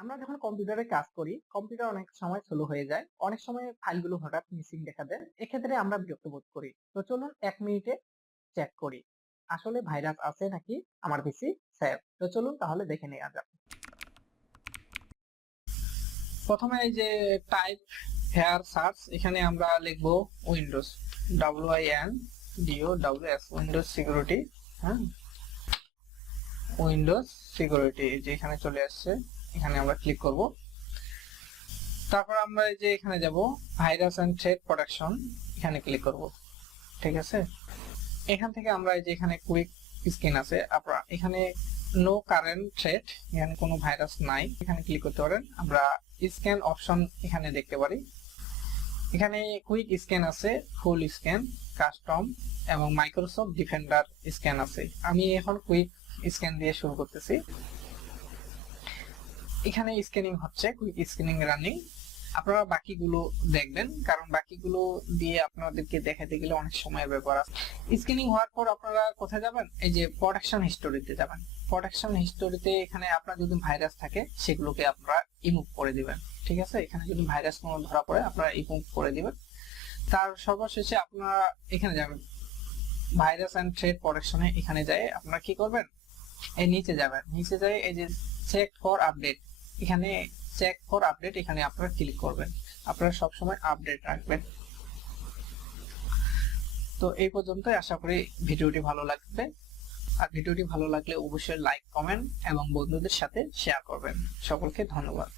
আমরা যখন কম্পিউটারে কাজ করি কম্পিউটার অনেক সময় স্লো হয়ে যায়। অনেক সময় ফাইলগুলো হঠাৎ মিসিং দেখা দেয়। এক্ষেত্রে আমরা বিরক্ত বোধ করি। তো চলুন এক মিনিটে চেক করি। আসলে ভাইরাস আছে নাকি? আমার পিসি সেভ তো চলুন তাহলে দেখে নেওয়া যাক। প্রথমে এই যে টাইপ হেয়ার সার্চ এখানে আমরা লিখব Windows W I N D O W S Windows security হ্যাঁ? উইন্ডোজ সিকিউরিটি যে এখানে চলে আসছে। এখানে আমরা ক্লিক করব। তারপর আমরা এই যে এখানে যাব ভাইরাস এন্ড থ্রেড প্রোটেকশন এখানে ক্লিক করব। ঠিক আছে? এখান থেকে আমরা এই যে এখানে কুইক স্ক্যান আছে, আপনারা এখানে নো কারেন্ট থ্রেড এখানে কোনো ভাইরাস নাই, এখানে ক্লিক করতে পারেন। আমরা স্ক্যান অপশন এখানে দেখতে পারি। এখানে কুইক স্ক্যান আছে ফুল স্ক্যান কাস্টম এবং মাইক্রোসফট ডিফেন্ডার স্ক্যান আছে। আমি এখন কুইক স্ক্যান দিয়ে শুরু করতেছি। এখানে স্ক্যানিং হচ্ছে কুইক স্ক্যানিং রানিং আপনারা বাকিগুলো দেখবেন, কারণ বাকিগুলো দিয়ে আপনাদেরকে দেখাতে গেলে অনেক সময়ের ব্যাপার আছে। স্ক্যানিং হওয়ার পর আপনারা কোথায় যাবেন? এই যে প্রোটেকশন হিস্টোরিতে যাবেন। প্রোটেকশন হিস্টোরিতে এখানে আপনার যদি ভাইরাস থাকে, সেগুলোকে আপনারা ইমুভ করে দিবেন। ঠিক আছে? এখানে যদি ভাইরাস কোনো ধরা পড়ে, আপনারা ইমুভ করে দিবেন। তার সর্বশেষে আপনারা এখানে যাবেন। ভাইরাস অ্যান্ড থ্রেড প্রোটেকশনে এখানে যায় আপনারা কি করবেন? এই নিচে যাবেন। নিচে যাই এই যে চেক ফর আপডেট এখানে চেক ফর আপডেট এখানে আপনারা ক্লিক করবেন। আপনারা সবসময় আপডেট রাখবেন। তো এই পর্যন্তই আশা করি ভিডিওটি ভালো লাগবে। আর ভিডিওটি ভালো লাগলে অবশ্যই লাইক কমেন্ট এবং বন্ধুদের সাথে শেয়ার করবেন। সকলকে ধন্যবাদ।